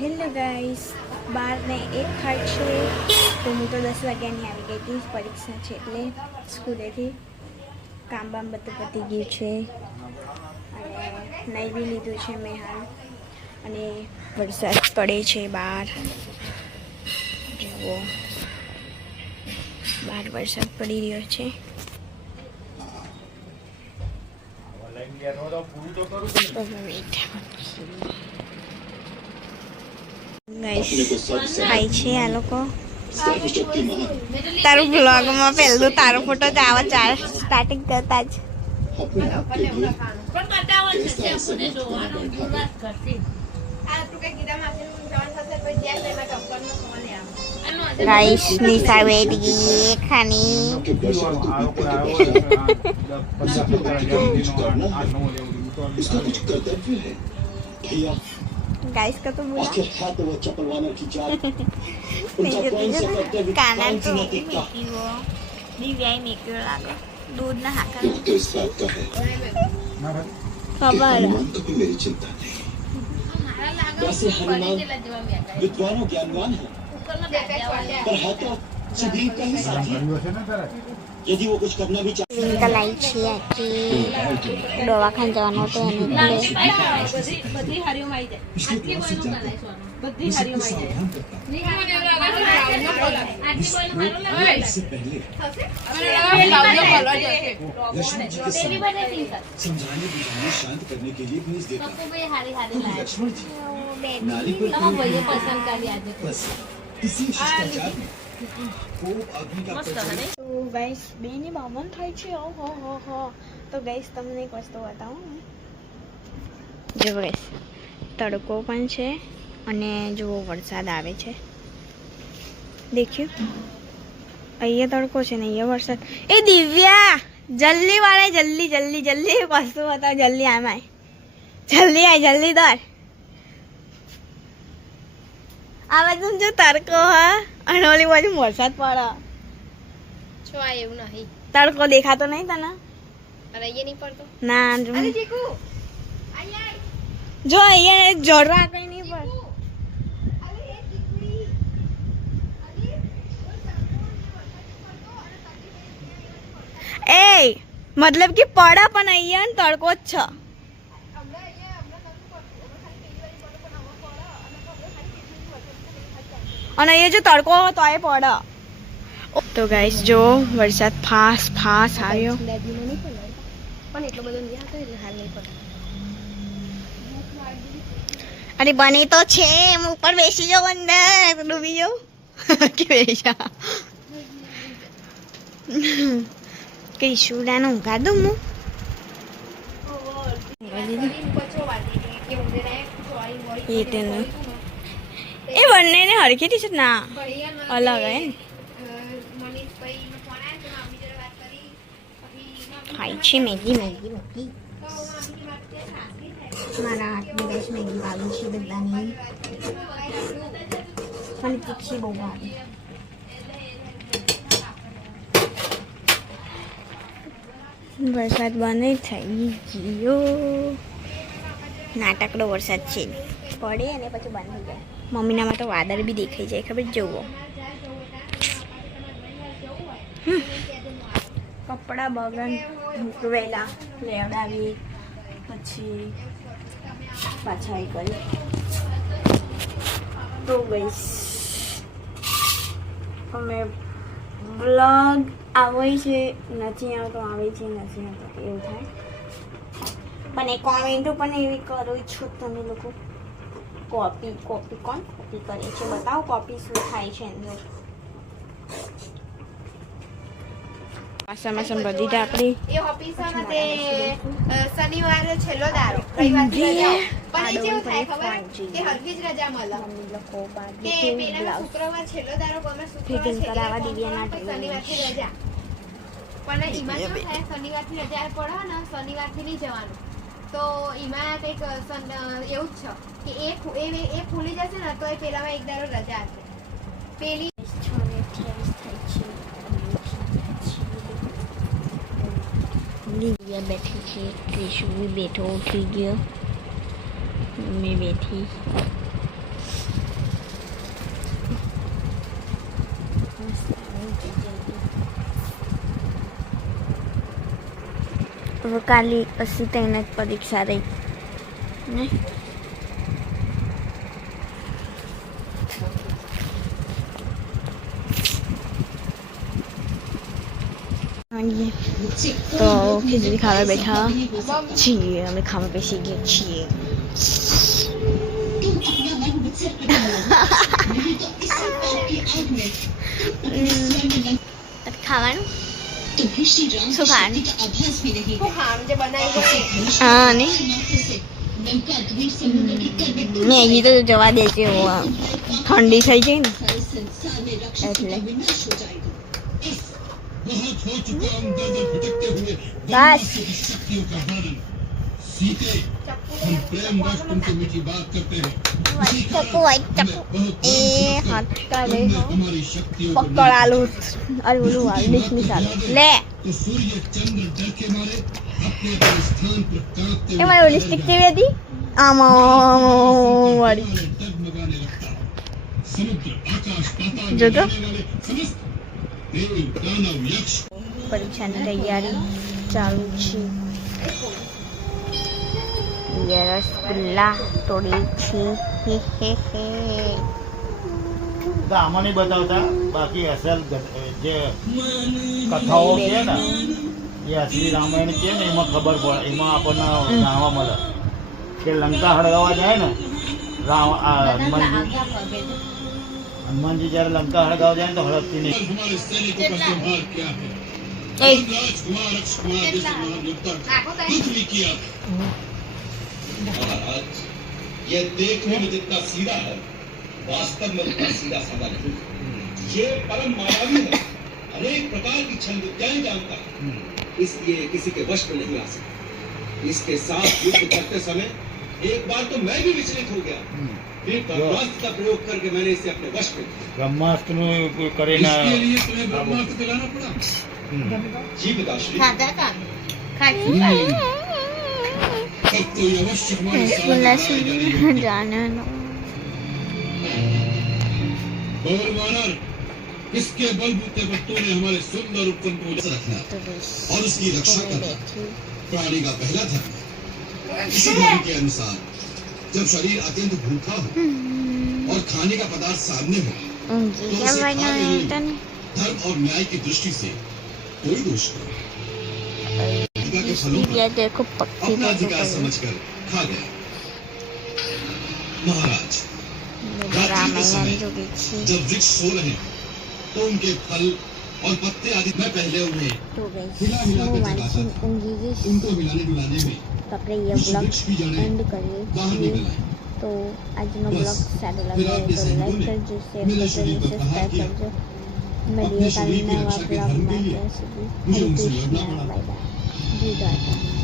Hello guys, 12:01 થાય છે. તો હું તો 10 વાગ્યાની આવી ગઈ હતી. પરીક્ષા છે એટલે સ્કૂલેથી કામ બામ બધું પતી ગયું છે અને નહીં બી લીધું છે મેં હાલ. અને વરસાદ પડે છે બહાર, જુઓ બહાર વરસાદ પડી રહ્યો છે. ખાય છે આ લોકો. તારું બ્લોગમાં પહેલું તારો ફોટો જ આવે ચાર સ્ટાર્ટિંગ કરતા જ. गाइस निशा बैठ गई है खाने. गाइस का तो बोला काना तो वो दिव्या मेक्यो लागो दूध ना हाका खबर मेरी चिंता नहीं. वैसे हनुमान विद्वानों ज्ञानवान है, पर है तो सुग्रीव का ही साथी. यदि वो कुछ करना भी चाहे लिंक लाई छी आकी दवाखान जવાનો તો એને બધી હારીઓ માં આવી જાય આટલી કોઈ નું કરાય બધી હારીઓ માં આવી જાય. इससे पहले समझाने बुझाने शांत करने के लिए भेज देता हूं. लक्ष्मण जी नारी पर बस इसी शिष्टाचार में वो अग्नि का प्रज्वलन. તો ગાઈસ 2:52 થાય છે. ઓહો હો હો. તો ગાઈસ તમને એક વસ્તુ બતાવું. જો ગાઈસ તડકો પણ છે અને જો વરસાદ આવે છે. દેખ્યું, અહીંયા તડકો છે ને અહીંયા વરસાદ. એ દિવ્યા જલ્દી વાળે જલ્દી જલ્દી જલ્દી વસ્તુ બતાવ. જલ્દી આમાં જલ્દી આય જલ્દી દર. આ બાજુ જો તડકો હા અને ઓલી બાજુ વરસાદ પડે. છો આ એવું નહીં તડકો દેખાતો નહીં તને? અરે એ નહીં પડતો. ના જો અરે ચીકુ આય આય જો અહીંયા જોડવા કઈ નહીં પડ. અરે એ ચીકુડી એ મતલબ કે પડા પણ અહીંયા ને તડકો જ છે. અને અહીંયા જો તડકો તો એ પડ. તો ગાઈસ જો વરસાદ ફાસ ફાસ આવ્યો. પણ એટલો બધો નહીં આવતો એટલે હાલ નહીં પડે. અરે બની તો છે એમ ઉપર બેસી જાવ અંદર ડૂબી જાવ કે બેસા કઈ સુડાનો ઊંઘા દઉં હું. એ તેને એ બંનેને હરખી ટી છે ના અલગ હે ને. ખાય છે મેગી મેગી મેગી. મારા હાથની ગેસ મેગી વાળી છે બધાની. મને તીખી બહુ ભાવે. વરસાદ બંધ થઈ ગયો. નાટકડો વરસાદ છે, પડે અને પછી બંધ થઈ જાય. મમ્મીનામાં તો વાદળ બી દેખાઈ જાય ખબર જુઓ. કપડાં બગન મૂકવેલા લેવડાવી પછી પાછા એ કરી. તો ગઈશ અમે બ્લોગ આવે છે નથી આવતો, આવે છે નથી આવતો એવું થાય. પણ એ કોમેન્ટો પણ એવી કરો છો તમે લોકો. કોપી કોપી કોણ કોપી કરે છે બતાવો. કોપી શું થાય છે અંદર. વાસણ બધી જ આપણી એ ઓફિસમાં તે શનિવારે છેલ્લો દારો રવિવારથી રજા. પણ એ કેવું થાય ખબર કે હરગી જ રજા મળે કે પેલા શુક્રવાર છેલ્લો દારો ગમે શુક્રવાર કરાવવા દિવ્યાના શનિવારથી રજા. પણ એમાં શું થાય શનિવારથી રજા પડે ને શનિવારથી નહીં જવાનું. તો એમાં કંઈક એવું જ છે કે એ ખુલી જશે ને તો એ પેલામાં એક દારો રજા હશે. પેલી દિવ્યા બેઠી છે, ક્રિશુ બી બેઠો ઉઠી ગયો, મેં બેઠી. કાલે પછી તેને જ પરીક્ષા રહી ને તો ખીચડી ખાવા બેઠા છીએ અમે ખાવા બેસી ગયા છીએ ખાવાનું શું ખાવાનું જે બનાવી હા ને મેગી તો જવા દે છે ઠંડી થઈ ગઈ ને એટલે बहुत हो चुका हम दर दर भटकते हुए बस शक्तियों का वर्णन सीते हम प्रेम वश तुमसे मीठी बात करते हैं इसी कारण એ હાથ કાઢે हमारी शक्तियों को પકડ આલુ અરે ઓલું આલુ ડીશની ચાલુ લે तो सूर्य चंद्र डर के मारे अपने अपने स्थान पर कांपते એ મારી ઓલી સ્ટિક કેવી હતી આમાં વાળી डगमगाने लगता समुद्र आकाश पाताल जो तो? वाले समस्त देव दानव यक्ष પરીક્ષાની તૈયારી ચાલુ છે રસગુલ્લા તોડી છે હે હે હે તો આમાં નહીં બતાવતા બાકી અસલ જે કથાઓ છે ને જે અસલી રામાયણ છે ને એમાં ખબર પડે એમાં આપણને જાણવા મળે કે લંકા હળગાવા જાય ને હનુમાનજી જ્યારે લંકા હળગાવા જાય ને તો હળગતી નહીં हमारे सैनिकों का संहार किया है ए। राजकुमार अक्षकुमार जैसे महान योद्धा कुछ नहीं किया महाराज ये देखने में जितना सीधा है वास्तव में उतना सीधा साधा नहीं ये परम मायावी है अनेक प्रकार की छल विद्याएं जानता है इसलिए किसी के वश में नहीं आ सकता इसके साथ युद्ध करते समय एक बार तो मैं भी विचलित हो गया फिर ब्रह्मास्त्र का प्रयोग करके मैंने इसे अपने वश में किया બ્રહ્માસ્ત્રનું કોઈ કરીને इसके लिए तुम्हें ब्रह्मास्त्र दिलाना पड़ा जी पिताश्री अब तो ये अवश्य हमारे રસગુલ્લા सामने સુધી लगाई जाएगी। જાણવાનું और वानर इसके बलबूते पर तूने हमारे सुंदर उपवन को रखना તો और उसकी रक्षा करना બેઠી प्राणी का पहला धर्म इसी धर्म के अनुसार जब शरीर अत्यंत भूखा हो और खाने का पदार्थ सामने हो ઊંઘી तो उसे खा જવાનું लेने તો में ને धर्म और न्याय की दृष्टि से कोई दोष नहीं गीता के फलों पर દિવ્યા દેખો પક્ષી अपना લોકો अधिकार समझकर खा गया महाराज રામાયણ જોડી છે जब वृक्ष सो रहे हैं, तो उनके फल और पत्ते आदि मैं पहले उन्हें તો ગઈ हिला हिला હું कर વાંચી जगाता था ઊંઘી જઈશ उनको मिलाने डुलाने में તો આપણે એ उस બ્લોગ वृक्ष की जड़ें એન્ડ કરીએ बाहर છીએ निकल आई તો આજનો બસ. બ્લોગ સારો फिर લાગે आपके તો सैनिकों લાઈક ने કરજો શેર मेरे કરજો शरीर पर प्रहार સબસ્ક્રાઈબ किया। કરજો अपने મળીએ शरीर કાલે की નવા रक्षा के धर्म के બ્લોગમાં लिए ત્યાં સુધી मुझे હરે उनसे કૃષ્ણ लड़ना पड़ा। બાય બાય જય દ્વારકા